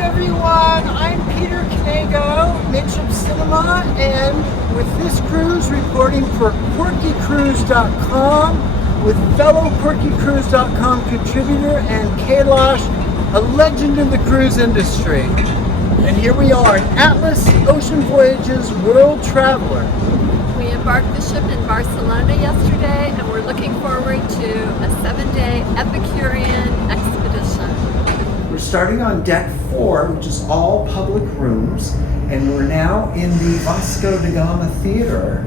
everyone, I'm Peter Kanago, Midship Cinema, and with this cruise reporting for QuirkyCruise.com with fellow QuirkyCruise.com contributor and Kailash, a legend in the cruise industry. And here we are, an Atlas Ocean Voyages World Traveler. We embarked the ship in Barcelona yesterday, and we're looking forward to a 7-day Epicurean expedition. We're starting on deck 4, which is all public rooms, and we're now in the Vasco da Gama Theater,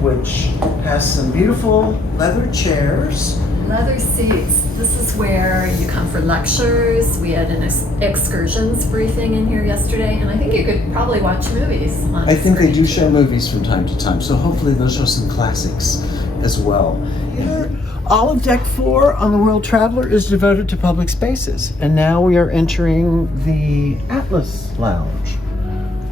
which has some beautiful leather chairs. Leather seats. This is where you come for lectures. We had an excursions briefing in here yesterday, and I think you could probably watch movies on I think they do screen. show movies from time to time, so hopefully they'll show some classics as well. All of deck 4 on the World Traveler is devoted to public spaces, and now we are entering the Atlas Lounge,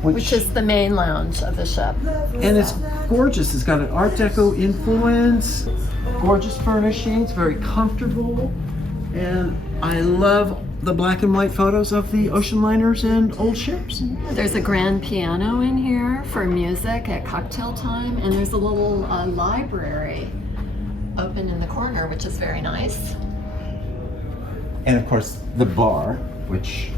Which is the main lounge of the ship. and it's gorgeous. It's got an Art Deco influence, gorgeous furnishings, very comfortable, and I love the black and white photos of the ocean liners and old ships. There's a grand piano in here for music at cocktail time, and there's a little library open in the corner, which is very nice. And of course, the bar, which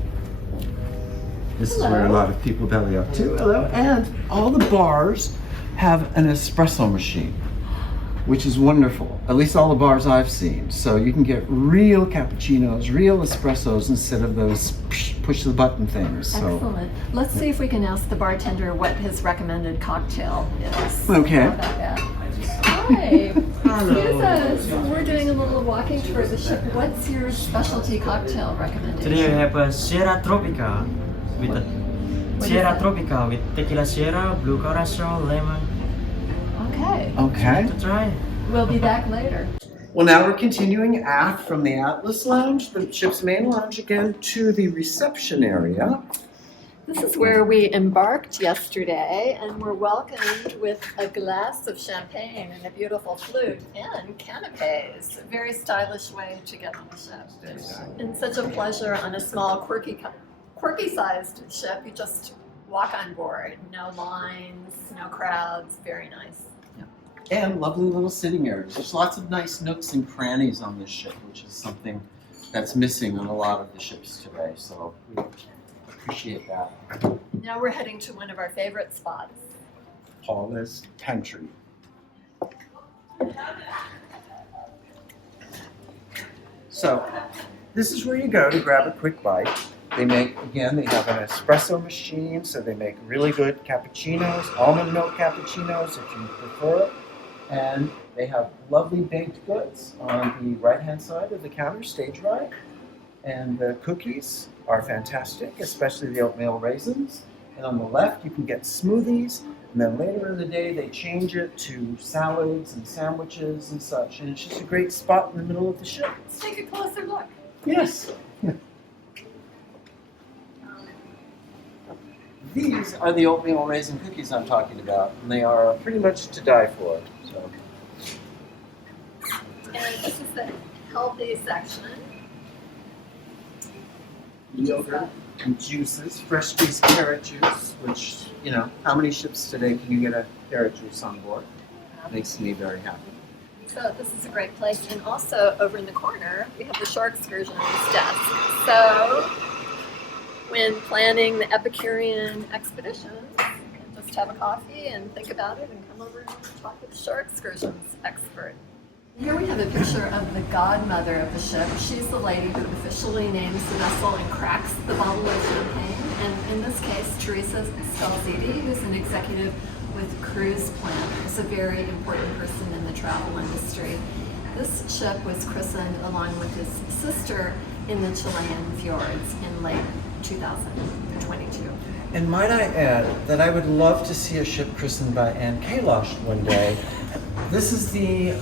this is where a lot of people belly up to. Hello. And all the bars have an espresso machine, which is wonderful. At least all the bars I've seen. So you can get real cappuccinos, real espressos instead of those push the button things. Excellent. Let's see if we can ask the bartender what his recommended cocktail is. Okay. How about that? Hi. Excuse us. We're doing a little walking tour of the ship. What's your specialty cocktail recommendation? Today we have a Sierra Tropica with a Sierra Tropica with tequila Sierra, blue curacao, lemon. Okay. Okay. To try. We'll be back later. Well, now we're continuing aft from the Atlas Lounge, the ship's main lounge again, to the reception area. This is where we embarked yesterday, and we're welcomed with a glass of champagne and a beautiful flute and canapes. A very stylish way to get on the ship. And such a pleasure on a small, quirky-sized ship. You just walk on board. No lines, no crowds. Very nice. And lovely little sitting areas. There's lots of nice nooks and crannies on this ship, which is something that's missing on a lot of the ships today. So we appreciate that. Now we're heading to one of our favorite spots. Paula's Pantry. So this is where you go to grab a quick bite. They have an espresso machine, so they make really good cappuccinos, almond milk cappuccinos if you prefer it. And they have lovely baked goods on the right-hand side of the counter, stage right. And the cookies are fantastic, especially the oatmeal raisins. And on the left, you can get smoothies. And then later in the day, they change it to salads and sandwiches and such. And it's just a great spot in the middle of the ship. Let's take a closer look. Yes. These are the oatmeal raisin cookies I'm talking about, and they are pretty much to die for. So. And this is the healthy section. Yogurt and juices, fresh squeezed carrot juice, which, how many ships today can you get a carrot juice on board? Makes me very happy. So this is a great place. And also over in the corner, we have the shore excursions desk. So when planning the Epicurean expedition, you can just have a coffee and think about it and come over and talk with the shore excursions expert. Here we have a picture of the godmother of the ship. She's the lady who officially names the vessel and cracks the bottle of champagne. And in this case, Terrace Scalziti, who's an executive with Cruise Planners, a very important person in the travel industry. This ship was christened along with his sister in the Chilean fjords in late 2022. And might I add that I would love to see a ship christened by Anne Kailash one day. This is the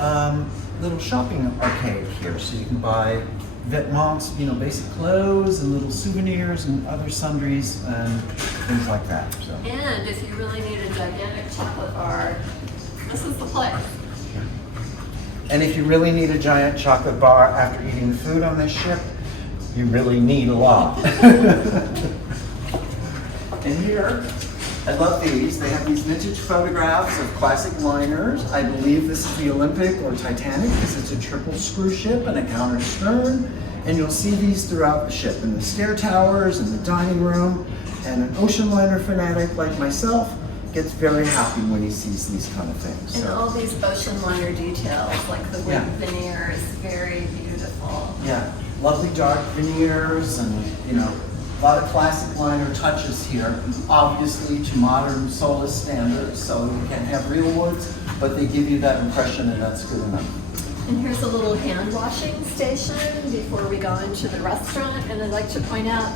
little shopping arcade here, so you can buy vêtements, basic clothes and little souvenirs and other sundries and things like that. So. And if you really need a gigantic chocolate bar, this is the place. And if you really need a giant chocolate bar after eating the food on this ship, you really need a lot. And here, I love these. They have these vintage photographs of classic liners. I believe this is the Olympic or Titanic because it's a triple screw ship and a counter stern. And you'll see these throughout the ship in the stair towers and the dining room. And an ocean liner fanatic like myself gets very happy when he sees these kind of things. And all these ocean liner details, like the wood veneer, is very beautiful. Yeah, lovely dark veneers and, you know, a lot of classic liner touches here, obviously to modern Solus standards, so you can't have real woods, but they give you that impression and that's good enough. And here's a little hand washing station before we go into the restaurant, and I'd like to point out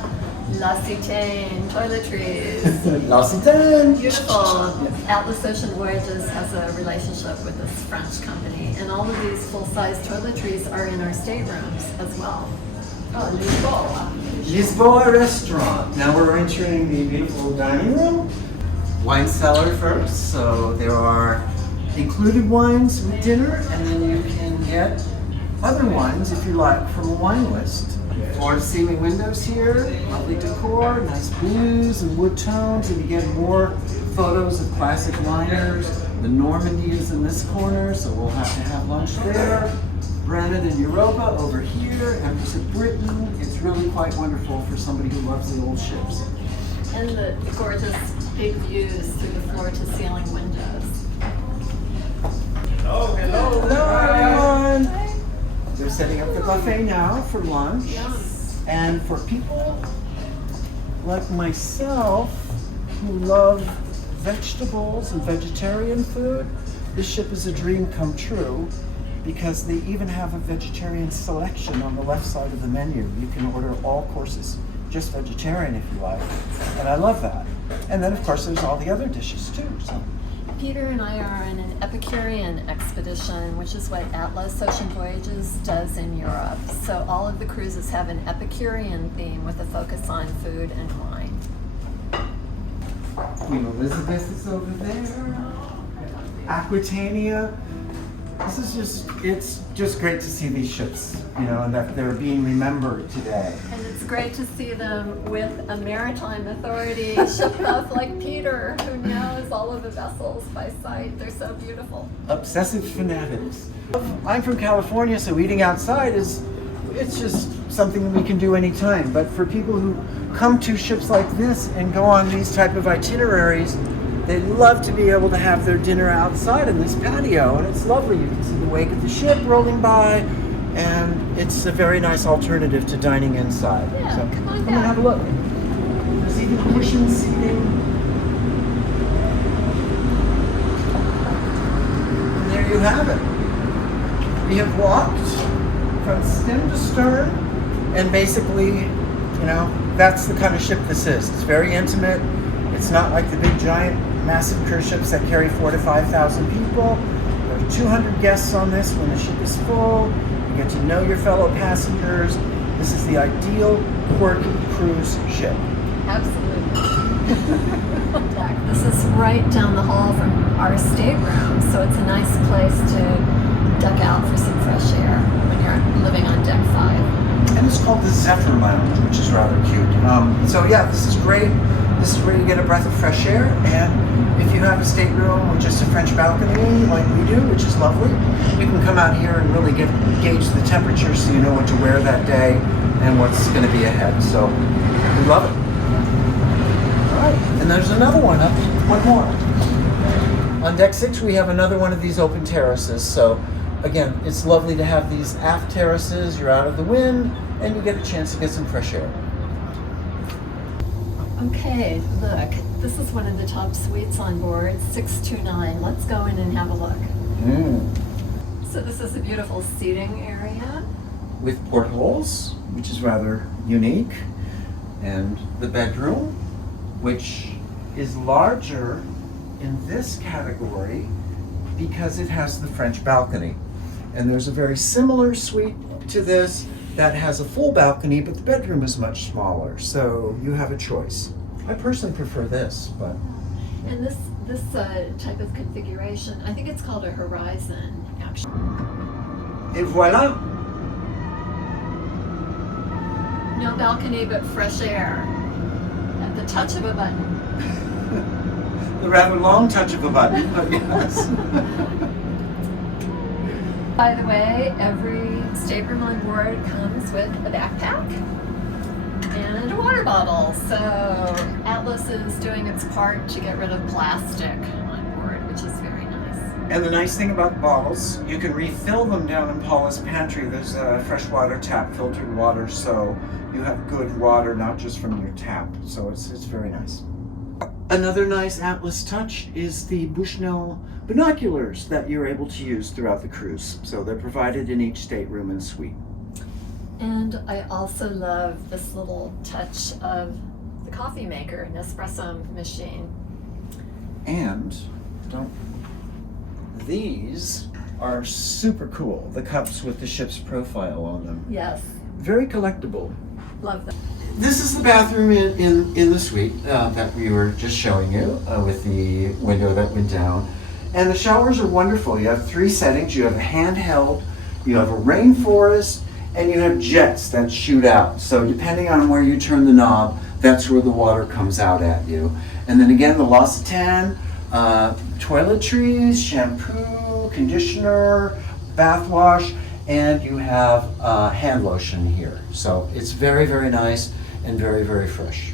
L'Occitane toiletries. L'Occitane! Beautiful. Atlas Ocean Voyages has a relationship with this French company, and all of these full-size toiletries are in our staterooms as well. Oh, Lisboa Restaurant. Now we're entering the beautiful dining room. Wine cellar first, so there are included wines with dinner, and then you can get other wines if you like from a wine list. Floor-to-ceiling windows here, lovely decor, nice blues and wood tones, and you get more photos of classic liners. The Normandy is in this corner, so we'll have to have lunch there. Branded and Europa over here, Empress of Britain. It's really quite wonderful for somebody who loves the old ships. And the gorgeous big views through the floor-to-ceiling windows. Oh, hello, everyone. They're setting up the buffet now for lunch. Yum. And for people like myself who love vegetables and vegetarian food, this ship is a dream come true because they even have a vegetarian selection on the left side of the menu. You can order all courses, just vegetarian if you like. And I love that. And then of course there's all the other dishes too. So. Peter and I are on an Epicurean expedition, which is what Atlas Ocean Voyages does in Europe. So all of the cruises have an Epicurean theme with a focus on food and wine. Queen Elizabeth is over there. Aquitania. It's just great to see these ships, you know, and that they're being remembered today. And it's great to see them with a maritime authority ship buff like Peter, who knows all of the vessels by sight. They're so beautiful. Obsessive fanatics. I'm from California, so eating outside it's just something we can do anytime. But for people who come to ships like this and go on these type of itineraries, they love to be able to have their dinner outside in this patio, and it's lovely. You can see the wake of the ship rolling by, and it's a very nice alternative to dining inside. Yeah, so come on come down. and have a look. There's even cushion seating. And there you have it. We have walked from stem to stern, and basically, you know, that's the kind of ship this is. It's very intimate. It's not like the big giant massive cruise ships that carry 4,000 to 5,000 people. There are 200 guests on this when the ship is full. You get to know your fellow passengers. This is the ideal quirky cruise ship. Absolutely. This is right down the hall from our stateroom, so it's a nice place to duck out for some fresh air when you're living on deck 5. And it's called the Zephyr Lounge, which is rather cute. So yeah, this is great. This is where you get a breath of fresh air, and if you have a stateroom with just a French balcony like we do, which is lovely, you can come out here and really gauge the temperature so you know what to wear that day and what's going to be ahead. So we love it. All right, and there's another one up, one more. On deck 6 we have another one of these open terraces. So again, it's lovely to have these aft terraces. You're out of the wind and you get a chance to get some fresh air. Okay, look, this is one of the top suites on board, 629. Let's go in and have a look. So this is a beautiful seating area. With portholes, which is rather unique, and the bedroom, which is larger in this category because it has the French balcony. And there's a very similar suite to this that has a full balcony, but the bedroom is much smaller, so you have a choice. I personally prefer this, but... And this type of configuration, I think it's called a horizon, actually. Et voilà! No balcony, but fresh air at the touch of a button. The rather long touch of a button, but yes. By the way, every stateroom on board comes with a backpack and a water bottle. So Atlas is doing its part to get rid of plastic on board, which is very nice. And the nice thing about bottles, you can refill them down in Paula's pantry. There's a freshwater tap, filtered water, so you have good water, not just from your tap. So it's very nice. Another nice Atlas touch is the Bushnell binoculars that you're able to use throughout the cruise. So they're provided in each stateroom and suite. And I also love this little touch of the coffee maker, an espresso machine. And these are super cool, the cups with the ship's profile on them. Yes, Very collectible. love them. This is the bathroom in the suite that we were just showing you with the window that went down. And the showers are wonderful. You have 3 settings. You have a handheld, you have a rainforest, and you have jets that shoot out. So depending on where you turn the knob, that's where the water comes out at you. And then again, the L'Occitane, toiletries, shampoo, conditioner, bath wash, and you have hand lotion here. So it's very, very nice and very, very fresh.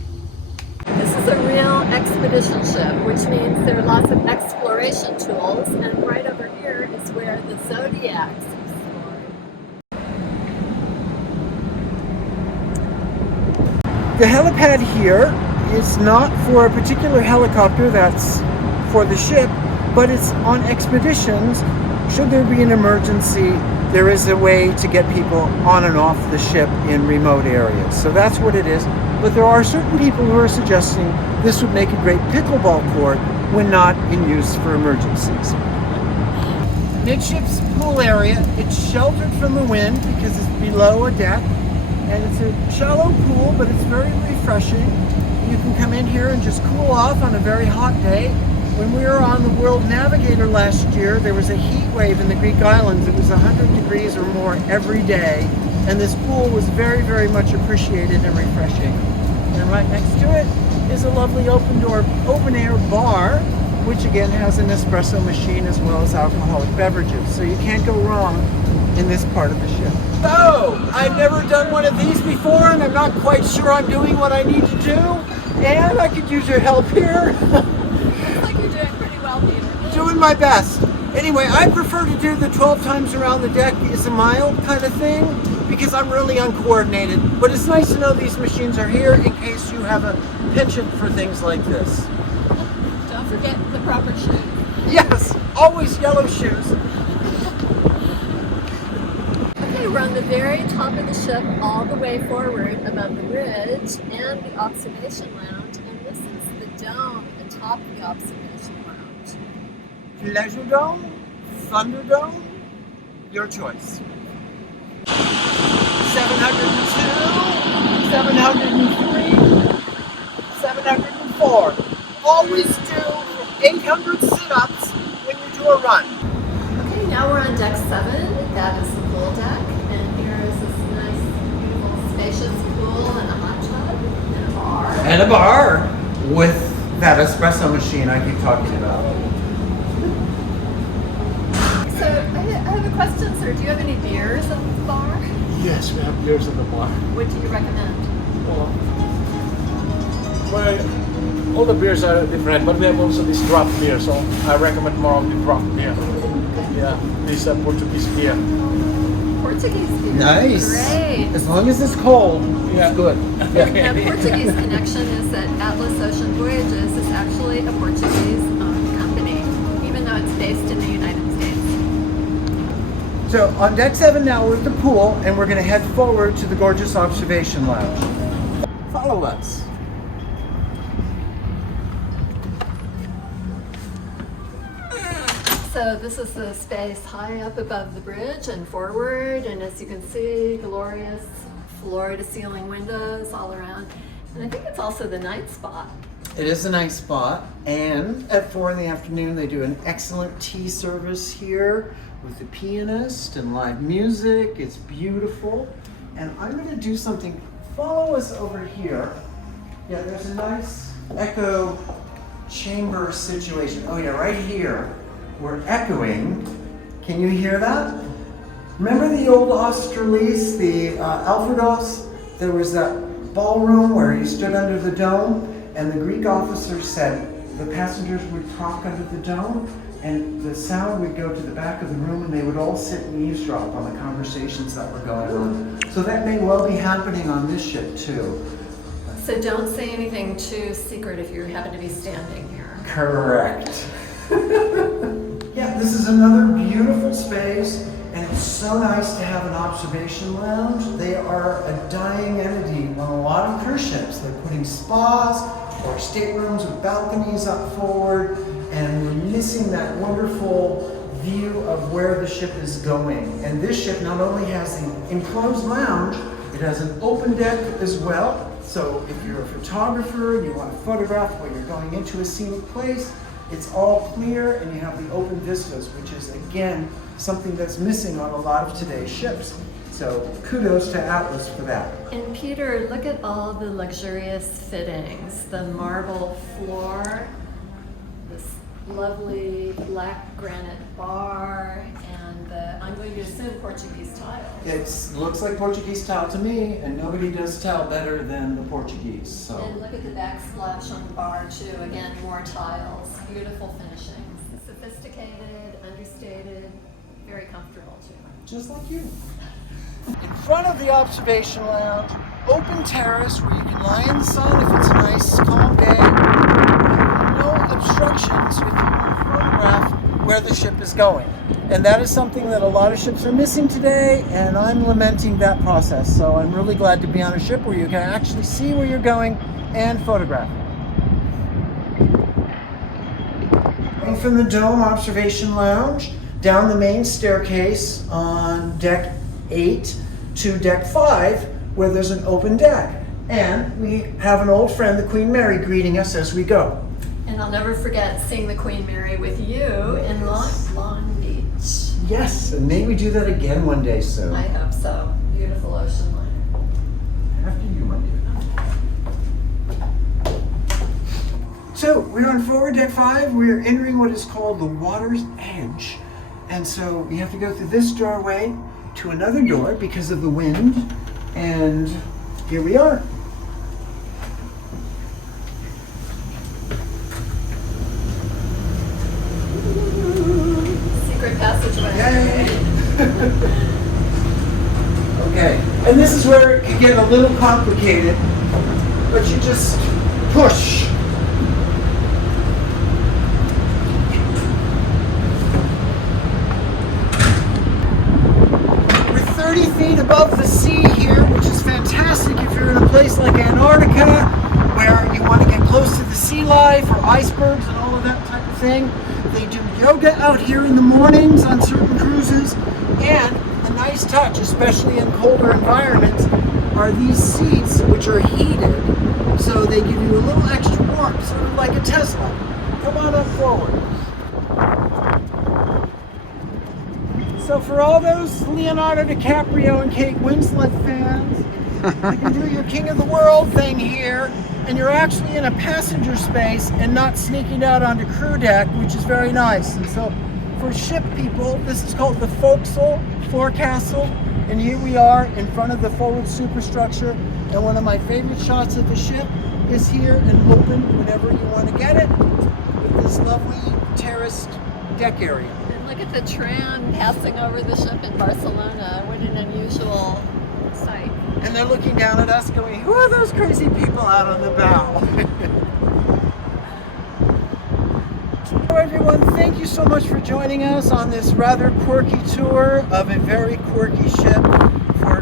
This is a real expedition ship, which means there are lots of exploration tools, and right over here is where the Zodiacs are stored. The helipad here is not for a particular helicopter that's for the ship, but it's on expeditions. Should there be an emergency, there is a way to get people on and off the ship in remote areas. So that's what it is. But there are certain people who are suggesting this would make a great pickleball court when not in use for emergencies. Midships pool area, it's sheltered from the wind because it's below a deck. And it's a shallow pool, but it's very refreshing. You can come in here and just cool off on a very hot day. When we were on the World Navigator last year, there was a heat wave in the Greek islands. It was 100 degrees or more every day. And this pool was very, very much appreciated and refreshing. And right next to it is a lovely open air bar, which again has an espresso machine as well as alcoholic beverages. So you can't go wrong in this part of the ship. So, I've never done one of these before, and I'm not quite sure I'm doing what I need to do. And I could use your help here. Looks like you're doing pretty well, Peter. Doing my best. Anyway, I prefer to do the 12 times around the deck is a mile kind of thing because I'm really uncoordinated. But it's nice to know these machines are here in case you have a penchant for things like this. Don't forget the proper shoes. Yes, always yellow shoes. Okay, we're on the very top of the ship, all the way forward above the bridge and the observation lounge. And this is the dome atop the observation lounge. Pleasure Dome, Thunderdome, your choice. 702, 703, 704. Always do 800 sit-ups when you do a run. Okay, now we're on deck 7. That is the pool deck. And here is this nice, beautiful, spacious pool and a hot tub and a bar. And a bar with that espresso machine I keep talking about. So I have a question, sir. Do you have any beers at the bar? Yes, we have beers at the bar. What do you recommend? Well, all the beers are different, but we have also this draft beer, so I recommend more of the draft beer. Yeah, this Portuguese beer. Portuguese beer. Nice. Great. As long as it's cold, Yeah. it's good. The Portuguese connection is that Atlas Ocean Voyages is actually a Portuguese company, even though it's based in the United States. So on deck 7 now we're at the pool and we're going to head forward to the gorgeous observation lounge. Follow us. So this is the space high up above the bridge and forward, and as you can see, glorious floor-to-ceiling windows all around. And I think it's also the night spot. It is a nice spot, and at 4 in the afternoon they do an excellent tea service here with the pianist and live music. It's beautiful, and I'm going to do something follow us over here, yeah, there's a nice echo chamber situation. Oh yeah, right here, we're echoing. Can you hear that? Remember the old Austerlitz, the Alfredos? There was that ballroom where you stood under the dome, and the Greek officer said the passengers would talk under the dome, and the sound would go to the back of the room, and they would all sit and eavesdrop on the conversations that were going on. So that may well be happening on this ship too. So don't say anything too secret if you happen to be standing here. Correct. Yeah, this is another beautiful space, and it's so nice to have an observation lounge. They are a dying entity on a lot of cruise ships. They're putting spas or staterooms with balconies up forward, and we're missing that wonderful view of where the ship is going. And this ship not only has an enclosed lounge, it has an open deck as well. So if you're a photographer and you want to photograph while you're going into a scenic place, it's all clear, and you have the open vistas, which is, again, something that's missing on a lot of today's ships. So kudos to Atlas for that. And Peter, look at all the luxurious fittings, the marble floor, this lovely black granite bar, and the, I'm going to assume, Portuguese tile. It looks like Portuguese tile to me, and nobody does tile better than the Portuguese. So. And look at the backsplash on the bar too. Again, more tiles, beautiful finishings, sophisticated, understated, very comfortable too. Just like you. In front of the observation lounge, open terrace where you can lie in the sun if it's a nice, calm day. No obstructions if you want to photograph where the ship is going. And that is something that a lot of ships are missing today, and I'm lamenting that process. So I'm really glad to be on a ship where you can actually see where you're going and photograph it. From the Dome Observation Lounge, down the main staircase on deck 8 to deck 5, where there's an open deck. And we have an old friend, the Queen Mary, greeting us as we go. And I'll never forget seeing the Queen Mary with you in Long Beach. Yes, and may we do that again one day soon. I hope so. Beautiful ocean liner. After you, my dear. So we're on forward deck 5. We're entering what is called the water's edge. And so we have to go through this doorway to another door because of the wind. And here we are. Secret passageway. Yay! Okay, and this is where it can get a little complicated, but you just push. We're 30 feet above the sea here, which is fantastic if you're in a place like Antarctica, where you want to get close to the sea life or icebergs and all of that type of thing. They do yoga out here in the mornings on certain cruises, and a nice touch, especially in colder environments, are these seats which are heated, so they give you a little extra warmth, sort of like a Tesla. Come on up forward. So for all those Leonardo DiCaprio and Kate Winslet fans, you can do your King of the World thing here, and you're actually in a passenger space and not sneaking out onto crew deck, which is very nice. And so for ship people, this is called the forecastle, and here we are in front of the forward superstructure, and one of my favorite shots of the ship is here and open whenever you want to get it, with this lovely terraced deck area. And look at the tram passing over the ship in Barcelona. What an unusual sight. And they're looking down at us going, who are those crazy people out on the bow? So everyone, thank you so much for joining us on this rather quirky tour of a very quirky ship for